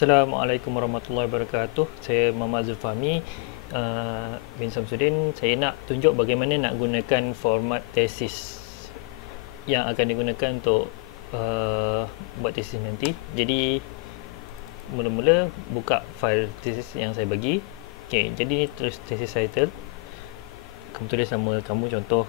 Assalamualaikum warahmatullahi wabarakatuh. Saya Muhammad Zulfahmi bin Samsudin. Saya nak tunjuk bagaimana nak gunakan format tesis yang akan digunakan untuk buat tesis nanti. Jadi mula-mula buka file tesis yang saya bagi. Okey, jadi ni terus tesis title. Kamu tulis nama kamu, contoh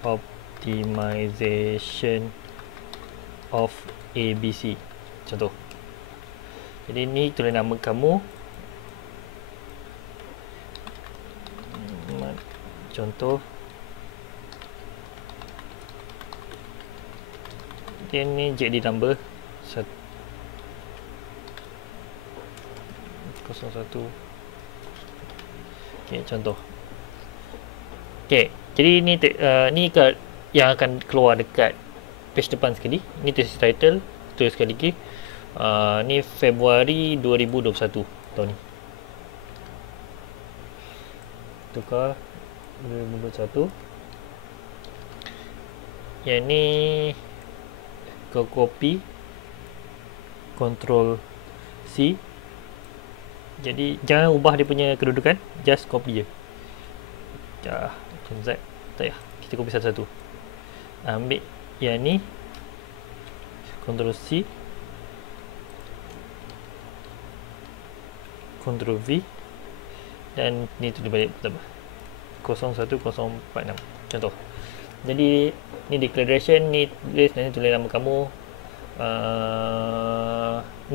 optimization of ABC, contoh. Jadi ni tulis nama kamu, contoh. Dia ni JD number 01. Okey, contoh. Okey, jadi ni ni yang akan keluar dekat page depan sekali. Ni tesis title, tulis sekali lagi. Ni Februari 2021 tahun ni. Tukar 2021. Yang ni kau copy, Ctrl C. Jadi jangan ubah dia punya kedudukan, just copy je. Ctrl Z. Tak payah, kita copy satu-satu. Ambil yang ni, Ctrl C, Ctrl V, dan ni tu dibalik pertama 01046, contoh. Jadi ni declaration, ni tulis, dan ni tulis nama kamu.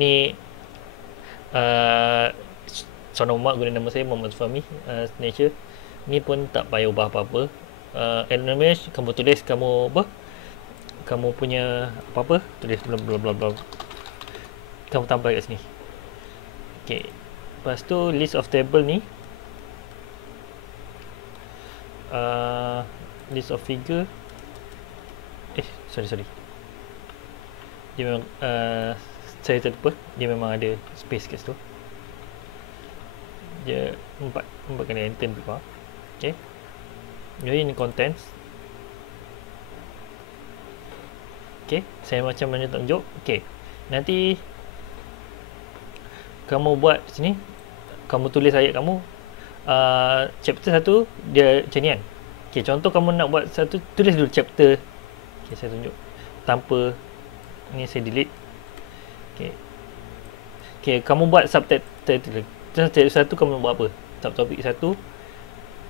Ni soal nama guna nama saya Muhammad Zulfahmi, signature. Ni pun tak payah ubah apa-apa. Image kamu tulis kamu apa, kamu punya apa-apa, tulis bla bla bla bla, kamu tambah kat sini. Okey, lepas tu list of table ni, list of figure, sorry, dia memang saya terlupa, dia memang ada space kat situ. Dia 4 kali enter keluar. Okey, jadi ini contents. Okey, saya macam mana tunjuk. Okey, nanti kamu buat sini, kamu tulis ayat kamu, chapter 1 dia macam ni kan. Okey, contoh kamu nak buat satu, tulis dulu chapter. Okey, saya tunjuk tanpa ni, saya delete. Okey, okey, kamu buat subtitle. Chapter 1 kamu nak buat apa? Subtopik 1.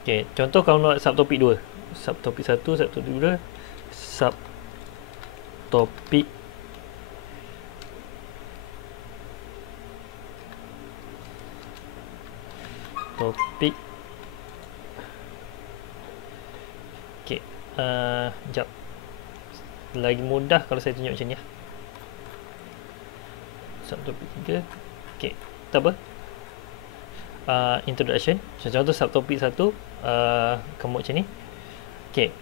Okey, contoh kamu nak buat subtopik 2. Subtopik 1, subtopik 2, subtopik topik. Okey, sekejap. Lagi mudah kalau saya tunjuk macam ni. Subtopik 3. Okey, tak apa. Introduction. Contoh subtopik 1, kamu macam ni. Okey,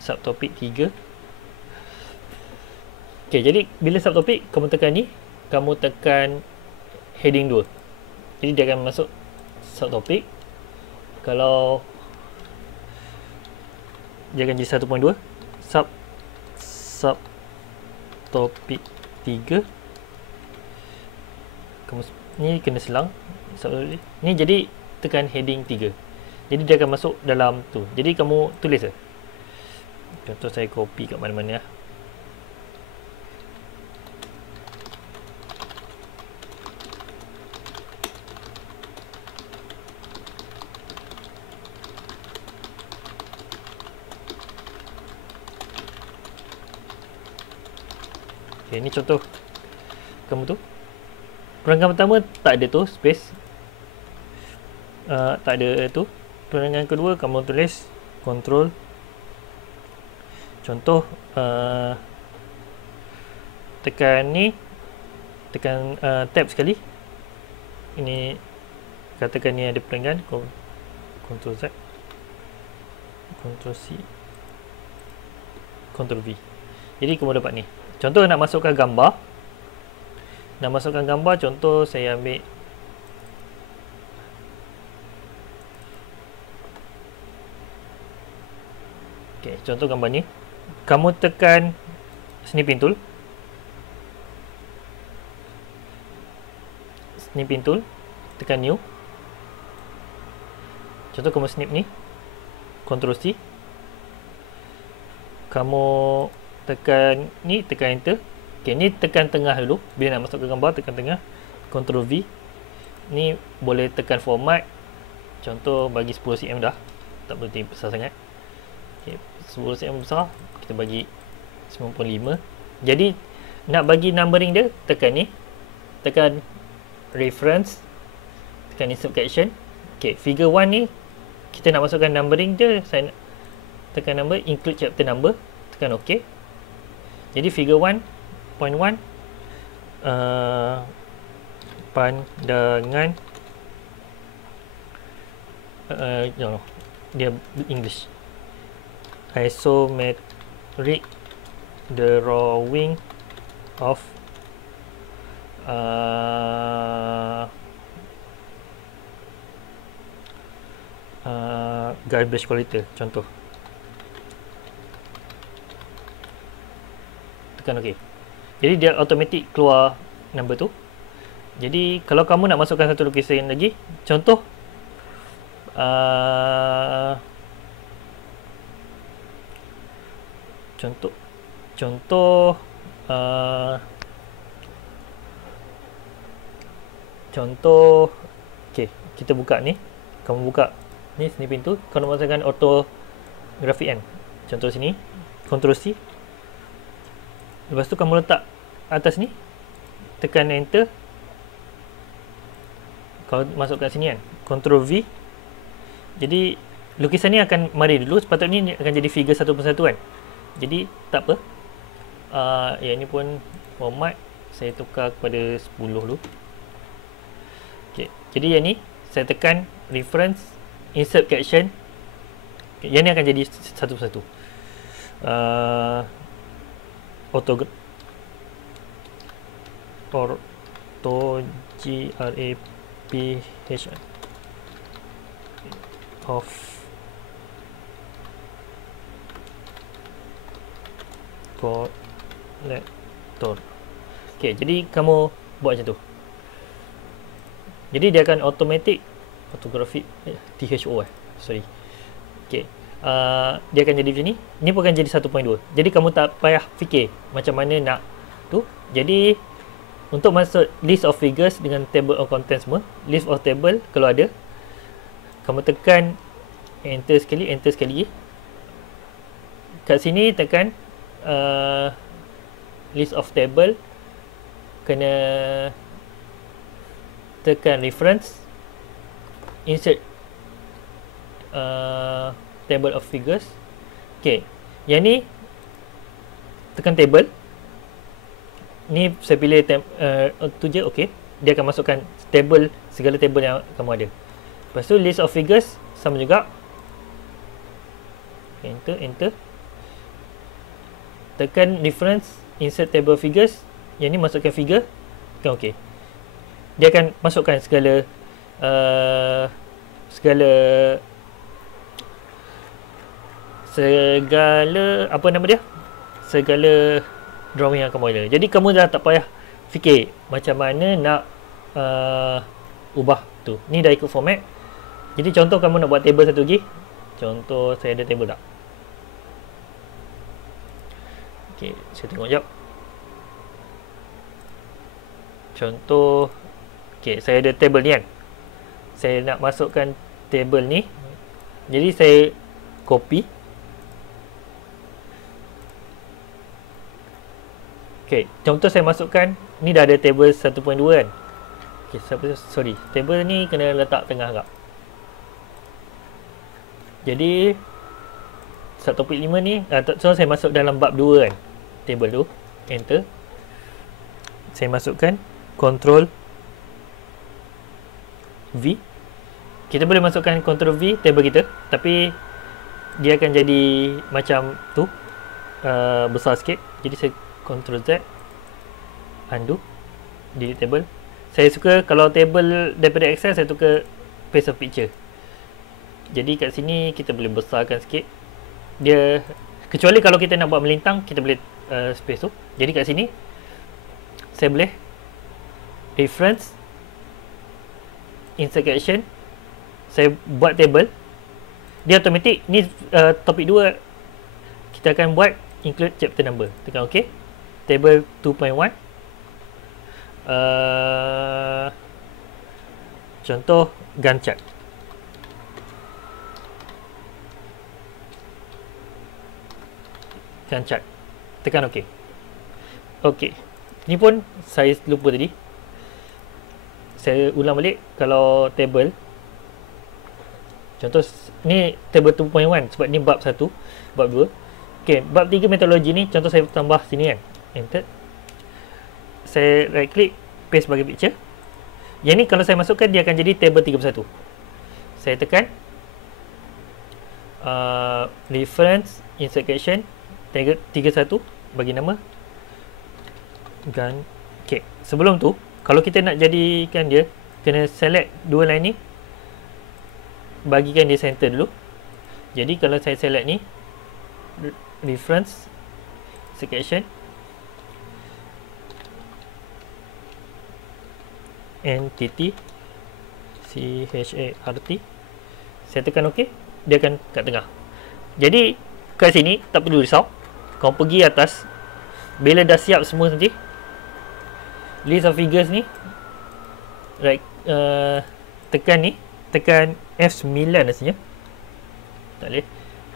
subtopik 3. Okey, jadi bila subtopik kamu tekan ni, kamu tekan heading 2. Jadi dia akan masuk subtopik. Kalau dia akan jadi 1.2 subtopik 3. Kamu ni kena selang ni, jadi tekan heading 3. Jadi dia akan masuk dalam tu. Jadi kamu tulis je. Contoh saya copy kat mana-mana lah. Okay, ni contoh kamu tu. Perancangan pertama tak ada tu space, tak ada tu. Perancangan kedua kamu tulis control, contoh tekan ni, tekan tab sekali. Ini katakan ni ada perancangan, Ctrl Z, Ctrl C, Ctrl V. Jadi kamu dapat ni. Contoh nak masukkan gambar. Nak masukkan gambar, contoh saya ambil Okey, contoh gambar ni. Kamu tekan snipping tool. snipping tool, tekan new. Contoh kamu snip ni, Ctrl C. Kamu tekan ni, tekan enter. Okay, ni tekan tengah dulu. Bila nak masuk ke gambar, tekan tengah. Ctrl V. Ni boleh tekan format. Contoh bagi 10 cm dah. Tak boleh besar sangat. Okay, 10 cm besar, kita bagi 95. Jadi nak bagi numbering dia, tekan ni. Tekan reference. Tekan insert caption. Okay, figure 1 ni kita nak masukkan numbering dia. Saya nak tekan number, include chapter number, tekan OK. Jadi figure 1.1 pandangan dia English, isometric drawing of garbage collector, contoh. Tekan OK. Jadi dia automatic keluar number tu. Jadi kalau kamu nak masukkan satu lukisan lagi, contoh contoh okey, kita buka ni. Kamu buka ni snipping tu, kamu masukkan orthographic kan. Contoh sini, Ctrl C. Lepas tu kamu letak atas ni, tekan enter. Kau masukkan sini kan, Ctrl V. Jadi lukisan ni akan mari dulu, sepatutnya ni akan jadi figure satu persatu kan. Jadi tak apa, yang ni pun format saya tukar kepada 10 dulu. Okay. Jadi yang ni saya tekan reference, insert caption. Okay. Yang ni akan jadi satu persatu. Graph of collector. Okay, jadi kamu buat macam tu. Jadi dia akan automatic photographic THO sorry. Okay, dia akan jadi macam ni. Ni pun akan jadi 1.2. Jadi kamu tak payah fikir macam mana nak tu. Jadi untuk masuk list of figures dengan table of contents semua, list of table kalau ada, kamu tekan enter sekali, enter sekali. Kat sini tekan list of table, kena tekan reference, insert table of figures. Okay, yang ni tekan table. Ni saya pilih tu je, okay. Dia akan masukkan table, segala table yang kamu ada. Lepas tu list of figures sama juga. Enter, enter. Tekan reference, insert table figures. Yang ni masukkan figure. Tekan OK. Dia akan masukkan segala apa nama dia? Segala drawing yang kamu ada. Jadi kamu dah tak payah fikir macam mana nak ubah tu. Ni dah ikut format. Jadi contoh kamu nak buat table satu lagi. Contoh saya ada table tak? Okey, saya tengok jap. Contoh, okey, saya ada table ni kan. Saya nak masukkan table ni. Jadi saya copy. Okey, contoh saya masukkan, ni dah ada table 1.2 kan. Okey, sorry. Table ni kena letak tengah agak. Jadi 1.5 ni, so saya masuk dalam bab 2 kan. Table tu, enter. Saya masukkan Ctrl V. Kita boleh masukkan Ctrl V table kita, tapi dia akan jadi macam tu, besar sikit. Jadi saya Ctrl Z, undo, delete table. Saya suka kalau table daripada Excel, saya tukar paste of picture. Jadi kat sini kita boleh besarkan sikit. Dia, kecuali kalau kita nak buat melintang, kita boleh space tu. Jadi kat sini saya boleh reference, insert action, saya buat table, dia automatic ni topik 2 kita akan buat include chapter number. Tekan OK. Table 2.1, contoh Gantt chart. Gantt chart. Tekan OK. OK. Ni pun saya lupa tadi. Saya ulang balik. Kalau table, contoh ni table 2.1 sebab ni bab 1, bab 2. Ok, bab 3 metodologi ni contoh saya tambah sini kan. Enter. Saya right click, paste bagi picture. Yang ni kalau saya masukkan dia akan jadi table 31. Saya tekan reference insert caption 31, bagi nama Gantt. Ok, sebelum tu kalau kita nak jadikan dia, kena select dua line ni, bagikan dia center dulu. Jadi kalau saya select ni reference section entity chart, saya tekan OK, dia akan kat tengah. Jadi kat sini tak perlu risau, kau pergi atas bila dah siap semua nanti list of figures ni, right, tekan ni, tekan F9 rasanya. Tak boleh.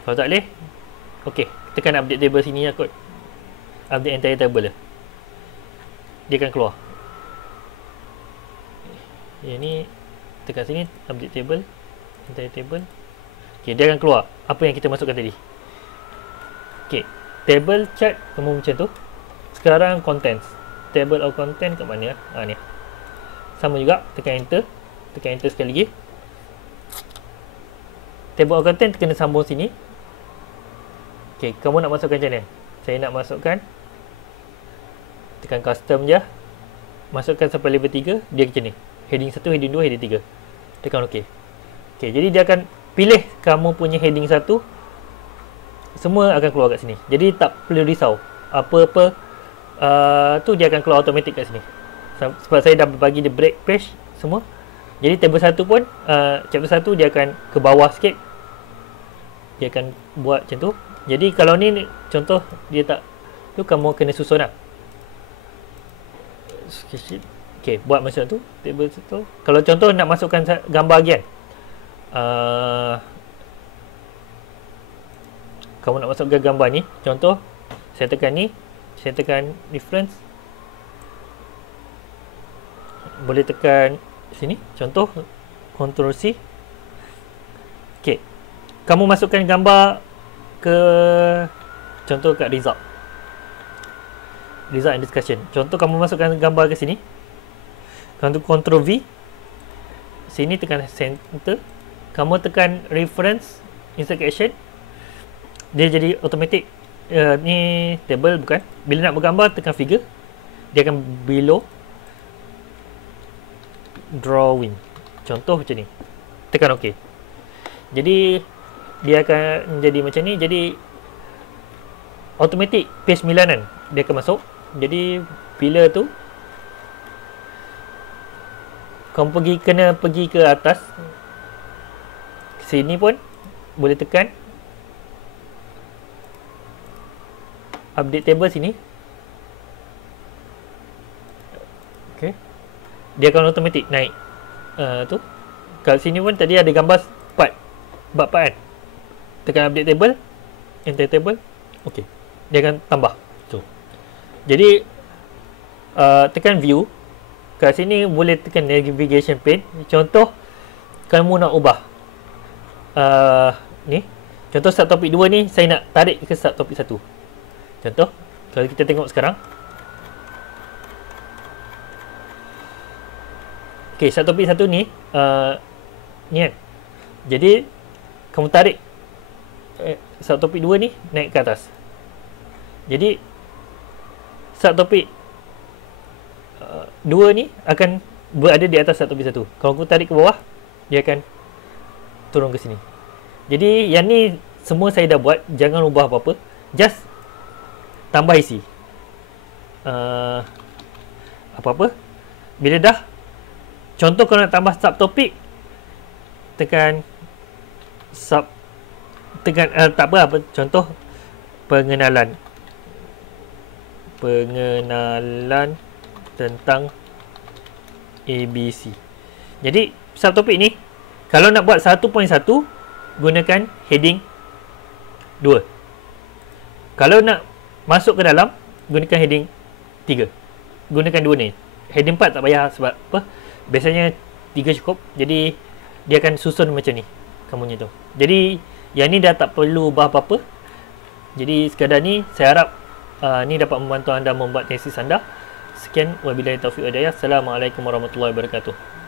Kalau tak boleh, ok, tekan update table sini lah kot. Update entire table lah, dia akan keluar. Yang ni tekan sini, update table, entire table. Ok, dia akan keluar apa yang kita masukkan tadi. Ok, table chart kamu macam tu. Sekarang contents, table of content kat mana? Ni sama juga, tekan enter. Tekan enter sekali lagi. Table of content kena sambung sini. Ok, kamu nak masukkan macam mana? Saya nak masukkan, tekan custom je, masukkan sampai level 3. Dia macam ni, heading 1, heading 2, heading 3. Tekan ok. Ok, jadi dia akan pilih kamu punya heading 1, semua akan keluar kat sini. Jadi tak perlu risau, apa-apa tu dia akan keluar automatik kat sini. Sebab saya dah bagi dia break page semua. Jadi table 1 pun chapter 1 dia akan ke bawah sikit, dia akan buat macam tu. Jadi kalau ni contoh dia tak tu, kamu kena susun lah. Ok, buat macam tu table 1. Kalau contoh nak masukkan gambar lagi kan, kamu nak masukkan gambar ni, contoh saya tekan ni, saya tekan reference, boleh tekan sini, contoh Ctrl C. ok, kamu masukkan gambar ke, contoh kat result and discussion. Contoh kamu masukkan gambar ke sini, kamu Ctrl V, sini tekan center, kamu tekan reference insert caption, dia jadi automatic. Ni table bukan. Bila nak bergambar, tekan figure, dia akan below drawing, contoh macam ni. Tekan ok. Jadi dia akan jadi macam ni. Jadi automatic page 9 kan, dia akan masuk. Jadi bila tu kamu kena pergi ke atas sini pun boleh tekan update table sini. ok, dia akan automatic naik tu. Kat sini pun tadi ada gambar part, bab part kan. Tekan update table, enter table. ok, dia akan tambah tu. Jadi tekan view, kat sini boleh tekan navigation pane. Contoh kamu nak ubah ni, contoh start topik 2 ni saya nak tarik ke start topik 1. Contoh kalau kita tengok sekarang, ok, start topik 1 ni ni kan. Jadi kamu tarik start topik 2 ni naik ke atas. Jadi start topik 2 ni akan berada di atas start topik 1. Kalau aku tarik ke bawah, dia akan turun ke sini. Jadi yang ni semua saya dah buat, jangan ubah apa-apa, just tambah isi apa-apa. Bila dah Contoh kalau nak tambah subtopik, tekan sub, tekan tak apa, contoh pengenalan tentang ABC. Jadi subtopik ni kalau nak buat 1.1 gunakan heading 2. Kalau nak masuk ke dalam gunakan heading 3. Gunakan 2 ni. Heading 4 tak payah sebab apa? Biasanya 3 cukup. Jadi dia akan susun macam ni kamunya tu. Jadi yang ni dah tak perlu ubah apa-apa. Jadi sekadar ni saya harap ni dapat membantu anda membuat tesis anda. Sekian, wabillahi taufiq wal hidayah. Assalamualaikum warahmatullahi wabarakatuh.